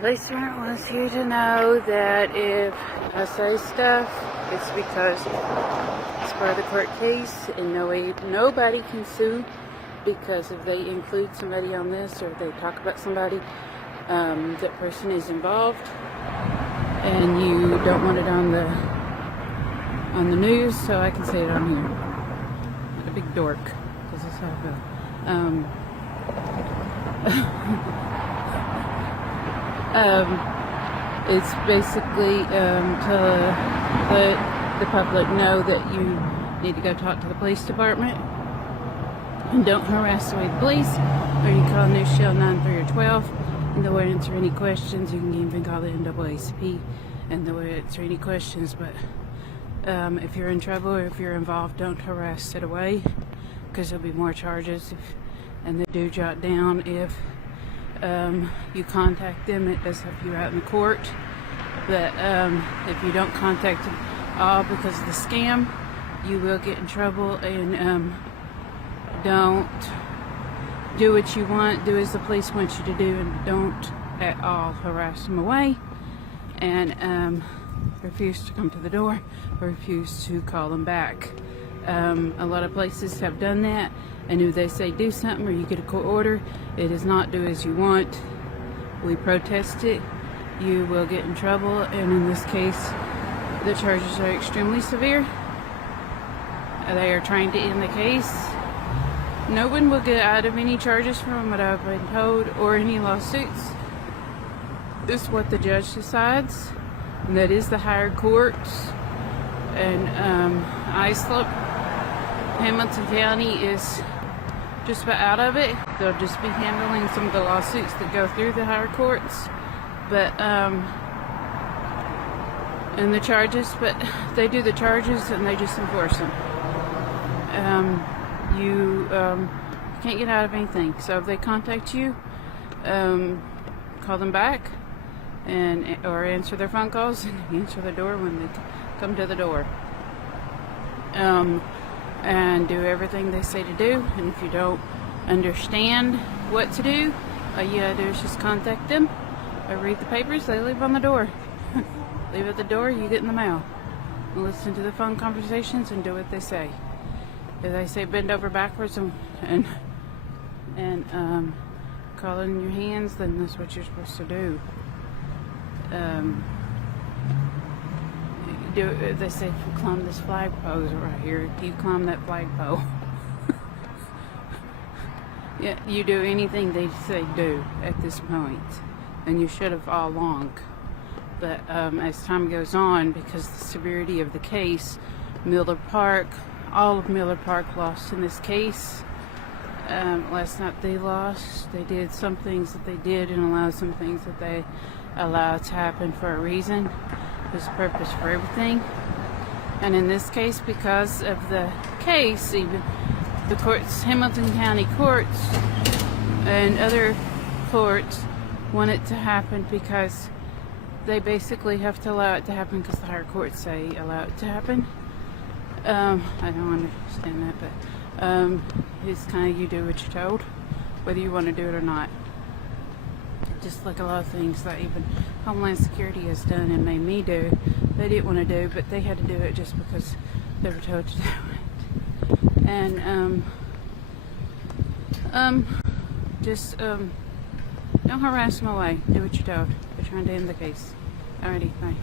Police wants you to know that if I say stuff, it's because it's part of the court case, and nobody can sue because if they include somebody on this or if they talk about somebody, that person is involved, and you don't want it on the news, so I can say it on here. Not a big dork, because that's how I feel. It's basically to let the public know that you need to go talk to the police department and don't harass away the police, or you call New Shell 93 or 12 and they'll answer any questions. You can even call the NAACP and they'll answer any questions, but if you're in trouble or if you're involved, don't harass it away, because there'll be more charges and they do jot down if you contact them. It does help you out in the court, but if you don't contact them all because of the scam, you will get in trouble. And don't do what you want, do as the police want you to do, and don't at all harass them away, and refuse to come to the door, or refuse to call them back. A lot of places have done that, and if they say do something or you get a court order, it is not do as you want. We protest it, you will get in trouble, and in this case the charges are extremely severe. They are trying to end the case. No one will get out of any charges from what I've been told, or any lawsuits. This is what the judge decides, and that is the higher courts. And Islip, Hamilton County is just about out of it. They'll just be handling some of the lawsuits that go through the higher courts, but and the charges, but they do the charges and they just enforce them. You can't get out of anything. So if they contact you, call them back, or answer their phone calls and answer the door when they come to the door. And do everything they say to do. And if you don't understand what to do, all you gotta do is just contact them or read the papers they leave on the door. Leave at the door, you get in the mail. And listen to the phone conversations and do what they say. If they say bend over backwards and call it in your hands, then that's what you're supposed to do. They say climb this flagpole right here. You climb that flagpole. Yeah, you do anything they say do at this point, and you should have all along. But as time goes on, because the severity of the case, all of Miller Park lost in this case. Last night they lost. They did some things that they did and allowed some things that they allowed to happen for a reason. There's a purpose for everything. And in this case, because of the case, even the courts, Hamilton County courts and other courts, want it to happen because they basically have to allow it to happen because the higher courts say allow it to happen. I don't understand that, but it's kind of you do what you're told, whether you want to do it or not. Just like a lot of things that even Homeland Security has done and made me do, they didn't want to do, but they had to do it just because they were told to do it. And just don't harass them away. Do what you're told. They're trying to end the case. Alrighty, bye.